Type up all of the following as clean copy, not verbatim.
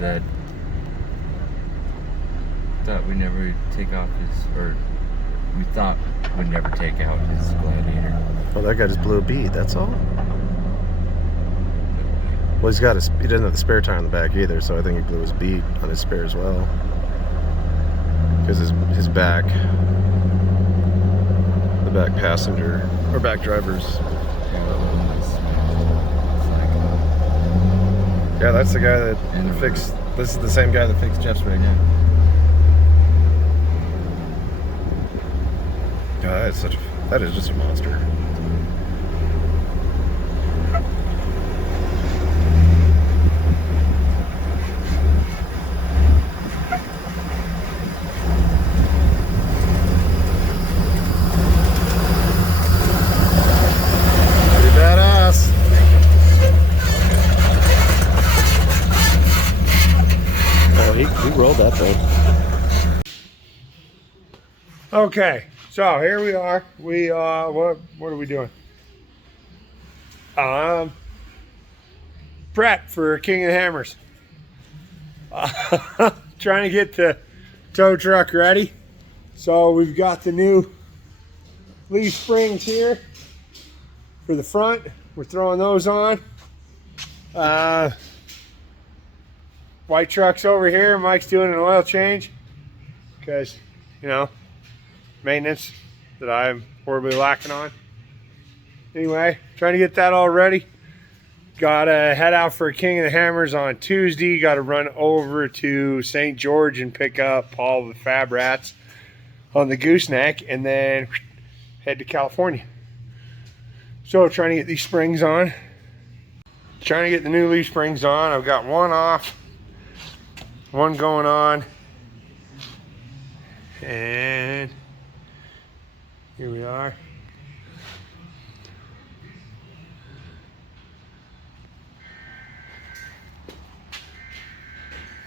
that thought we never take off his, or we thought we'd never take out his gladiator. Well, that guy just blew a bead, that's all. Well, he doesn't have the spare tire on the back either, so I think he blew his bead on his spare as well. Because his back, the back passenger, or back driver's. Yeah, that's the guy that fixed, this is the same guy that fixed Jeff's rig. Yeah. God, that is just a monster. Pretty badass. Oh, he rolled that thing. Okay, so here we are. What are we doing? Prep for King of the Hammers. Trying to get the tow truck ready. So we've got the new leaf springs here for the front. We're throwing those on. White truck's over here. Mike's doing an oil change because, you know, maintenance that I'm horribly lacking on. Anyway, trying to get that all ready. Gotta head out for King of the Hammers on Tuesday. Gotta run over to St. George and pick up Paul the Fab Rats on the gooseneck, and then head to California. So trying to get these springs on. Trying to get the new leaf springs on. I've got one off, one going on, and here we are.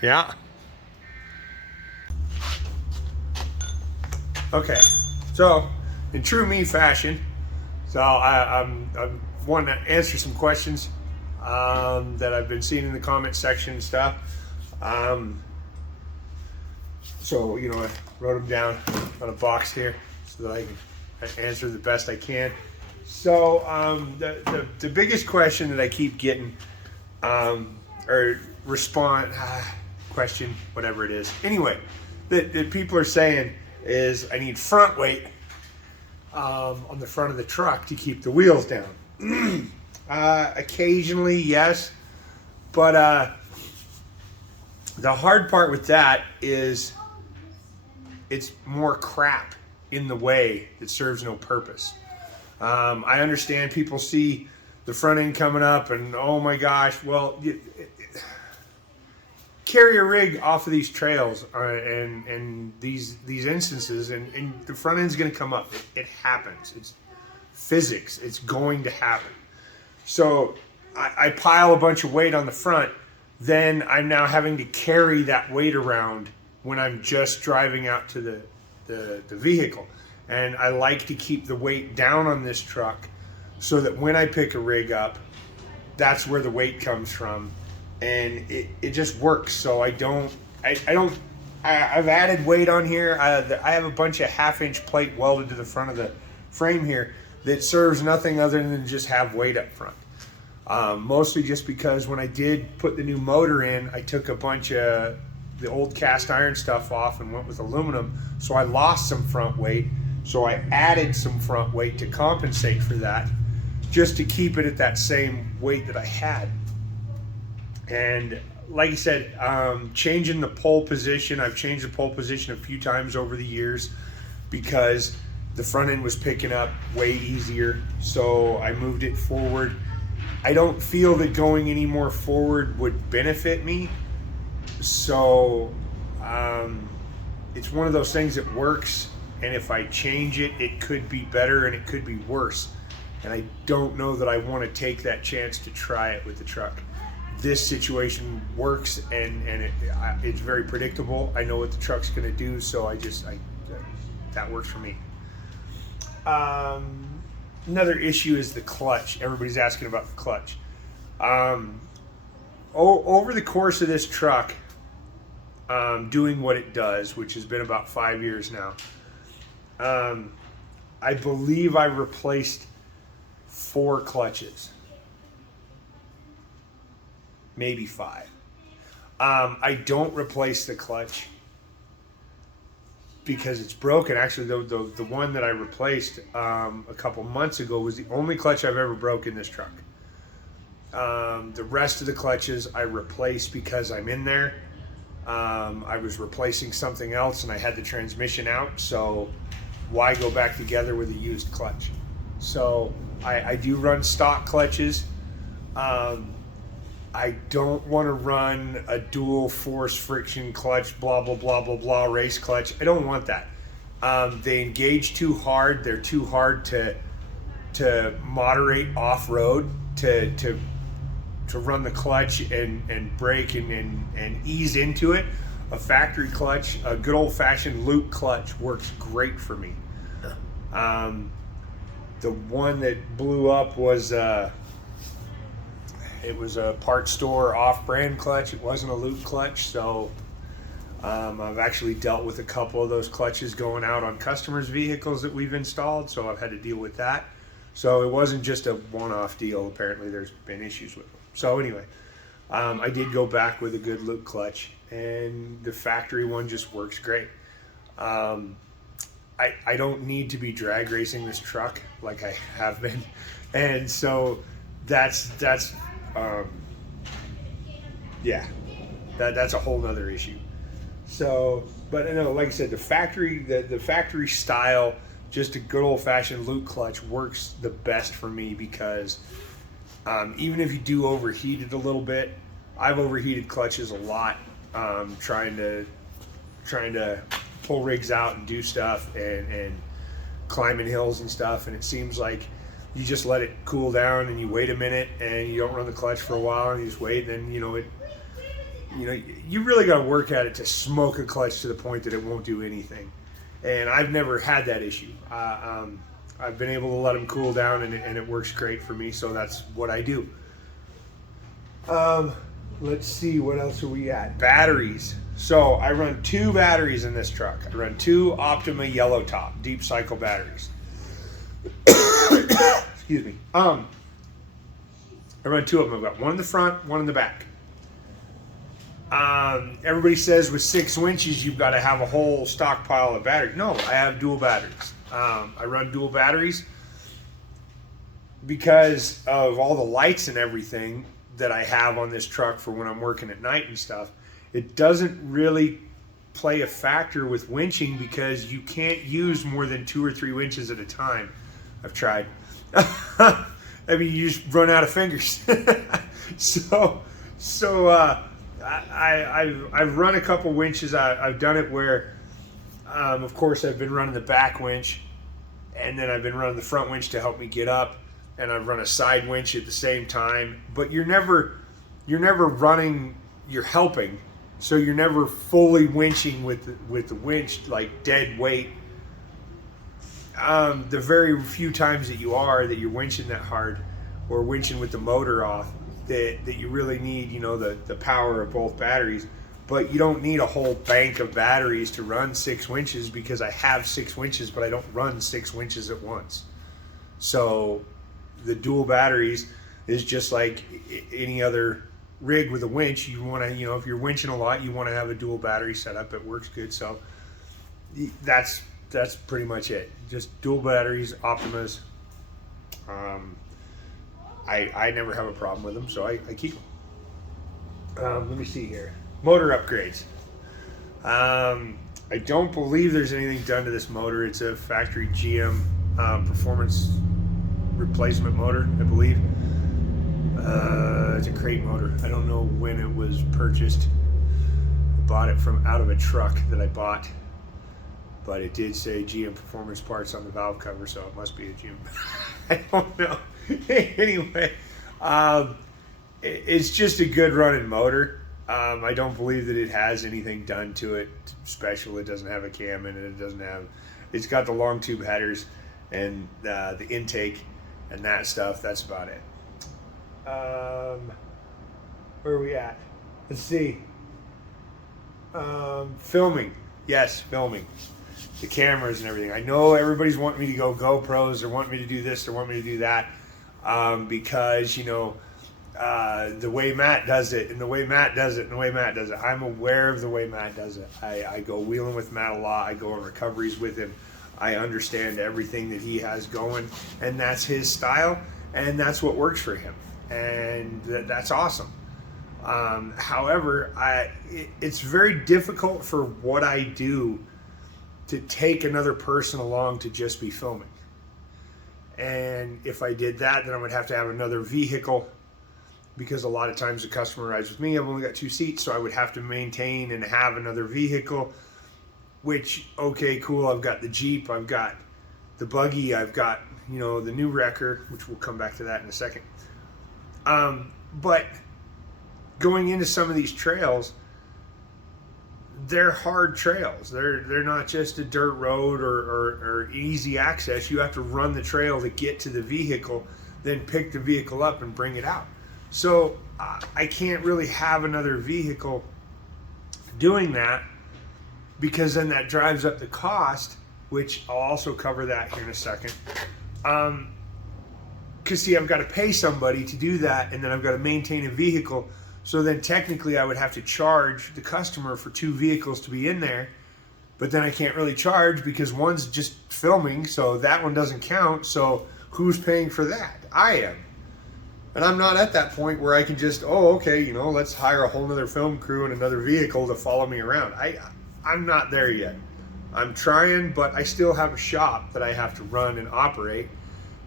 Yeah. Okay. So, in true me fashion, so I'm wanting to answer some questions that I've been seeing in the comment section and stuff. So, you know, I wrote them down on a box here so that I can answer the best I can. So the biggest question that I keep getting, or question, whatever it is, anyway, that people are saying is I need front weight on the front of the truck to keep the wheels down. Occasionally, yes, but the hard part with that is it's more crap in the way that serves no purpose. I understand people see the front end coming up and oh my gosh, well, carry a rig off of these trails and these instances and the front end's going to come up. It happens. It's physics. It's going to happen. So I pile a bunch of weight on the front, then I'm now having to carry that weight around when I'm just driving out to the vehicle. And I like to keep the weight down on this truck so that when I pick a rig up, that's where the weight comes from. And it just works. So I've added weight on here. I have a bunch of 1/2-inch plate welded to the front of the frame here that serves nothing other than just have weight up front. Mostly just because when I did put the new motor in, I took a bunch of the old cast iron stuff off and went with aluminum, so I lost some front weight. So I added some front weight to compensate for that, just to keep it at that same weight that I had. And like I said, changing the pole position, I've changed the pole position a few times over the years because the front end was picking up way easier, so I moved it forward. I don't feel that going any more forward would benefit me. So it's one of those things that works, and if I change it, it could be better and it could be worse. And I don't know that I want to take that chance to try it with the truck. This situation works and it's very predictable. I know what the truck's going to do, so that works for me. Another issue is the clutch. Everybody's asking about the clutch. over the course of this truck, doing what it does, which has been about 5 years now, I believe I replaced 4 clutches, maybe 5. I don't replace the clutch because it's broken. Actually, the one that I replaced a couple months ago was the only clutch I've ever broken in this truck. The rest of the clutches I replaced because I'm in there. I was replacing something else and I had the transmission out, so why go back together with a used clutch? So I do run stock clutches. I don't want to run a dual force friction clutch, blah, blah, blah, blah, blah, race clutch. I don't want that. They engage too hard. They're too hard to moderate off-road, to run the clutch and brake and ease into it. A factory clutch, a good old-fashioned loop clutch works great for me. The one that blew up was... it was a parts store off-brand clutch. It wasn't a loop clutch, so I've actually dealt with a couple of those clutches going out on customers' vehicles that we've installed, so I've had to deal with that. So it wasn't just a one-off deal. Apparently there's been issues with them. So anyway, I did go back with a good loop clutch, and the factory one just works great. I don't need to be drag racing this truck like I have been, and so that's a whole nother issue. So, but I know, like I said, the factory style, just a good old fashioned loop clutch works the best for me because even if you do overheat it a little bit, I've overheated clutches a lot, trying to pull rigs out and do stuff and climbing hills and stuff, and it seems like you just let it cool down and you wait a minute and you don't run the clutch for a while and you just wait, and then you really got to work at it to smoke a clutch to the point that it won't do anything. And I've never had that issue. I've been able to let them cool down and it works great for me, so that's what I do. Let's see, what else are we at? Batteries. So I run 2 batteries in this truck. I run 2 Optima Yellow Top deep cycle batteries. Excuse me. I run 2 of them. I've got one in the front, one in the back. Everybody says with 6 winches you've got to have a whole stockpile of batteries. No, I have dual batteries. I run dual batteries because of all the lights and everything that I have on this truck for when I'm working at night and stuff. It doesn't really play a factor with winching because you can't use more than 2 or 3 winches at a time. I've tried. I mean, you just run out of fingers. I've run a couple winches. I've done it where, of course, I've been running the back winch, and then I've been running the front winch to help me get up, and I've run a side winch at the same time. But you're never running. You're helping, so you're never fully winching with the winch, like dead weight. The very few times that you're winching that hard or winching with the motor off, that you really need, the power of both batteries. But you don't need a whole bank of batteries to run 6 winches, because I have 6 winches, but I don't run 6 winches at once. So the dual batteries is just like any other rig with a winch. You want to, if you're winching a lot, you want to have a dual battery setup. It works good. So that's pretty much it. Just dual batteries, Optimas. I never have a problem with them, so I keep them. Let me see here. Motor upgrades. I don't believe there's anything done to this motor. It's a factory GM performance replacement motor, I believe. It's a crate motor. I don't know when it was purchased. I bought it from out of a truck that I bought, but it did say GM performance parts on the valve cover, so it must be a GM. I don't know. Anyway, it's just a good running motor. I don't believe that it has anything done to it special. It doesn't have a cam in it. It's got the long tube headers and the intake and that stuff. That's about it. Where are we at? Let's see. Filming. Yes, filming. The cameras and everything. I know everybody's wanting me to go GoPros or want me to do this or want me to do that because, the way Matt does it and the way Matt does it and the way Matt does it. I'm aware of the way Matt does it. I go wheeling with Matt a lot. I go on recoveries with him. I understand everything that he has going, and that's his style, and that's what works for him, and that's awesome. However, it's very difficult for what I do to take another person along to just be filming. And if I did that, then I would have to have another vehicle, because a lot of times the customer rides with me. I've only got 2 seats, so I would have to maintain and have another vehicle, which, okay, cool. I've got the Jeep, I've got the buggy, I've got, the new wrecker, which we'll come back to that in a second. But going into some of these trails, they're hard trails. They're not just a dirt road or easy access. You have to run the trail to get to the vehicle, then pick the vehicle up and bring it out. So I can't really have another vehicle doing that, because then that drives up the cost, which I'll also cover that here in a second. Because see, I've got to pay somebody to do that, and then I've got to maintain a vehicle. So then technically I would have to charge the customer for 2 vehicles to be in there, but then I can't really charge because one's just filming, so that one doesn't count. So who's paying for that? I am. And I'm not at that point where I can just, let's hire a whole nother film crew and another vehicle to follow me around. I'm not there yet. I'm trying, but I still have a shop that I have to run and operate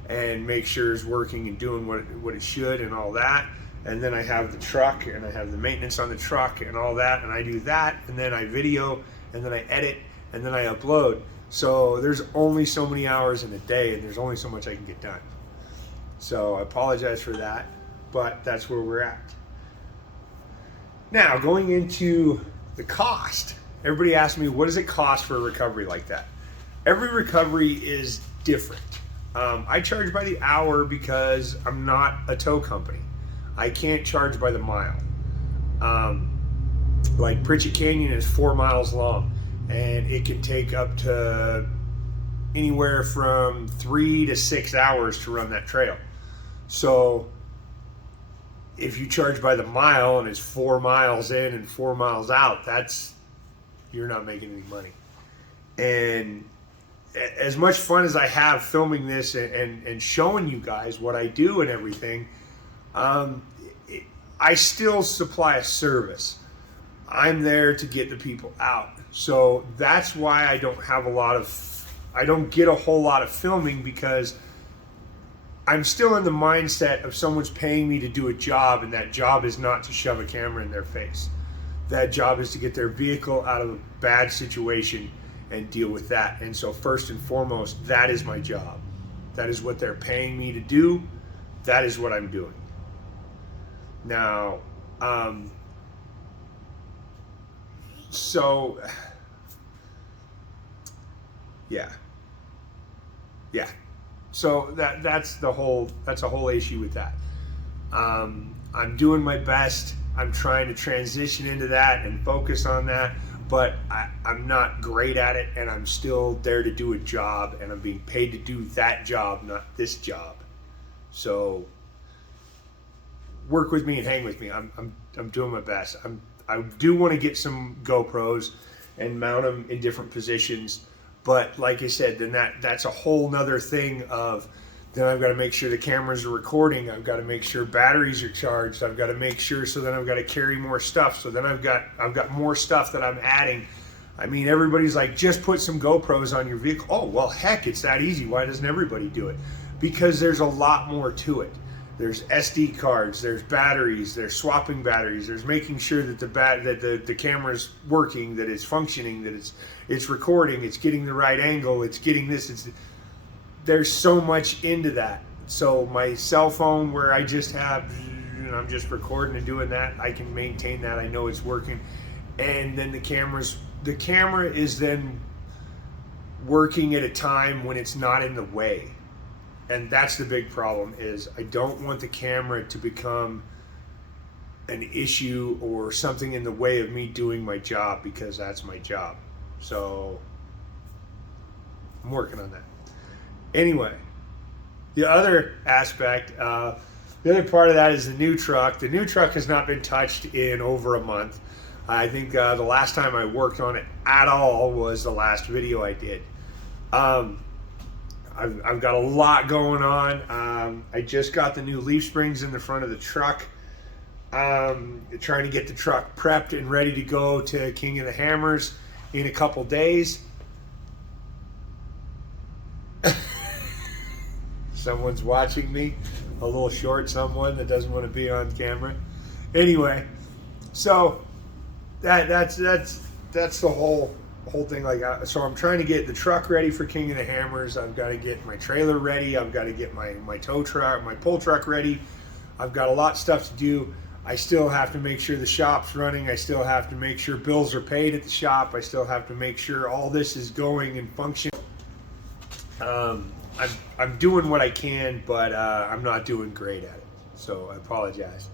and make sure it's working and doing what it should and all that. And then I have the truck, and I have the maintenance on the truck and all that, and I do that, and then I video, and then I edit, and then I upload. So there's only so many hours in a day, and there's only so much I can get done. So I apologize for that, but that's where we're at. Now, going into the cost. Everybody asks me, what does it cost for a recovery like that? Every recovery is different. I charge by the hour because I'm not a tow company. I can't charge by the mile. Like Pritchett Canyon is 4 miles long, and it can take up to anywhere from 3 to 6 hours to run that trail. So if you charge by the mile and it's 4 miles in and 4 miles out, you're not making any money. And as much fun as I have filming this and showing you guys what I do and everything, I still supply a service. I'm there to get the people out. So that's why I don't get a whole lot of filming, because I'm still in the mindset of someone's paying me to do a job, and that job is not to shove a camera in their face. That job is to get their vehicle out of a bad situation and deal with that. And so first and foremost, that is my job. That is what they're paying me to do. That is what I'm doing. Now, yeah. So that's a whole issue with that. I'm doing my best. I'm trying to transition into that and focus on that, but I'm not great at it, and I'm still there to do a job, and I'm being paid to do that job, not this job. So work with me and hang with me. I'm doing my best. I do want to get some GoPros and mount them in different positions, but like I said, then that's a whole nother thing of, then I've got to make sure the cameras are recording. I've got to make sure batteries are charged. I've got to make sure, so then I've got to carry more stuff. So then I've got more stuff that I'm adding. I mean, everybody's like, just put some GoPros on your vehicle. Oh, well, heck, it's that easy. Why doesn't everybody do it? Because there's a lot more to it. There's SD cards, there's batteries, there's swapping batteries, there's making sure that the camera's working, that it's functioning, that it's recording, it's getting the right angle, it's getting this, there's so much into that. So my cell phone, where I just have, I'm just recording and doing that, I can maintain that, I know it's working. And then the camera is then working at a time when it's not in the way. And that's the big problem, is I don't want the camera to become an issue or something in the way of me doing my job, because that's my job. So I'm working on that. Anyway, the other aspect, the other part of that is the new truck. The new truck has not been touched in over a month. I think the last time I worked on it at all was the last video I did. I've got a lot going on. I just got the new leaf springs in the front of the truck. Trying to get the truck prepped and ready to go to King of the Hammers in a couple days. Someone's watching me, a little short someone that doesn't want to be on camera. Anyway, so that's the whole thing. Like, so I'm trying to get the truck ready for King of the Hammers. I've got to get my trailer ready. I've got to get my tow truck, my pull truck ready. I've got a lot of stuff to do. I still have to make sure the shop's running. I still have to make sure bills are paid at the shop. I still have to make sure all this is going and functioning. I'm doing what I can, but I'm not doing great at it. So I apologize.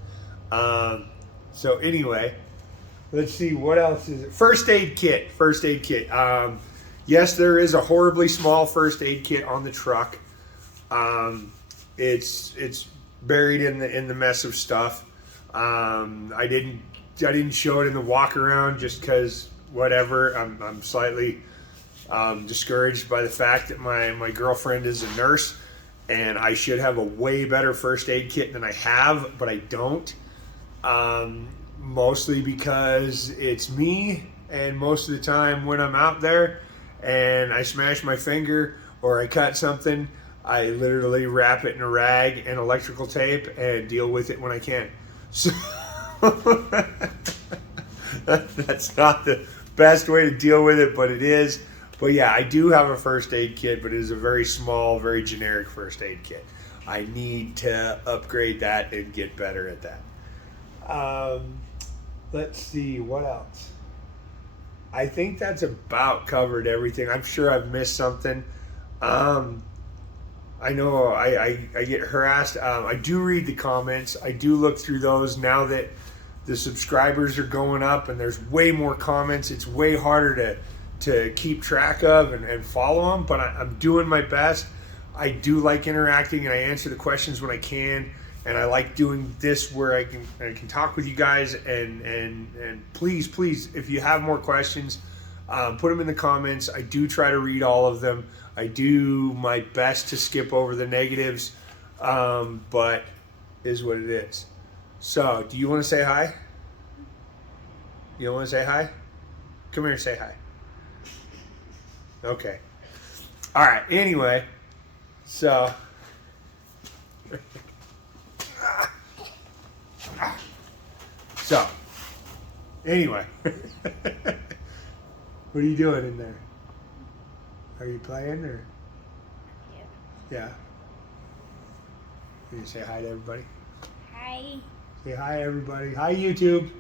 So anyway, let's see, what else is it? First aid kit. First aid kit. Yes, there is a horribly small first aid kit on the truck. It's buried in the mess of stuff. I didn't show it in the walk around just because whatever. I'm slightly discouraged by the fact that my girlfriend is a nurse, and I should have a way better first aid kit than I have, but I don't. Mostly because it's me, and most of the time when I'm out there and I smash my finger or I cut something, I literally wrap it in a rag and electrical tape and deal with it when I can. So that's not the best way to deal with it, but it is. But yeah, I do have a first aid kit, but it is a very small, very generic first aid kit. I need to upgrade that and get better at that. Let's see, what else? I think that's about covered everything. I'm sure I've missed something. I know I get harassed. I do read the comments. I do look through those now that the subscribers are going up and there's way more comments. It's way harder to keep track of and follow them, but I'm doing my best. I do like interacting, and I answer the questions when I can, and I like doing this where I can talk with you guys, and please, if you have more questions, put them in the comments. I do try to read all of them. I do my best to skip over the negatives, but is what it is. So, do you want to say hi? You want to say hi? Come here and say hi. Okay. All right. Anyway, so anyway, what are you doing in there? Are you playing or? Yeah. Can you say hi to everybody? Hi. Say hi, everybody. Hi, YouTube.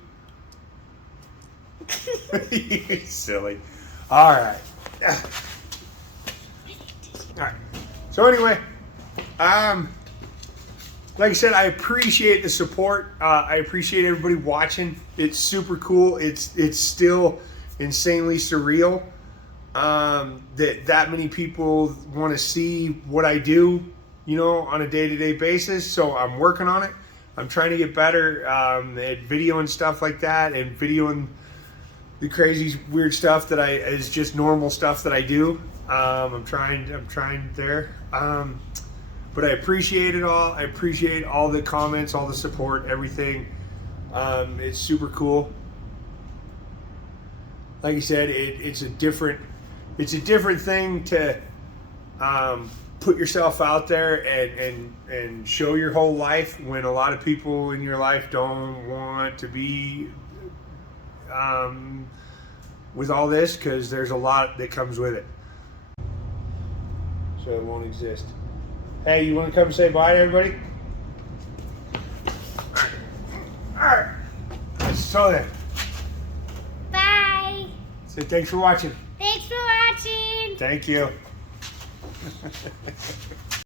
You're silly. All right. All right. So anyway, like I said, I appreciate the support. I appreciate everybody watching. It's super cool. It's still insanely surreal that many people want to see what I do, on a day-to-day basis. So I'm working on it. I'm trying to get better at video and stuff like that, and videoing the crazy weird stuff that is just normal stuff that I do. I'm trying there. But I appreciate it all. I appreciate all the comments, all the support, everything. It's super cool. Like I said, it's a different thing to put yourself out there and show your whole life when a lot of people in your life don't want to be with all this, because there's a lot that comes with it. So it won't exist. Hey, you want to come say bye to everybody? All right. So then. Bye. Say thanks for watching. Thanks for watching. Thank you.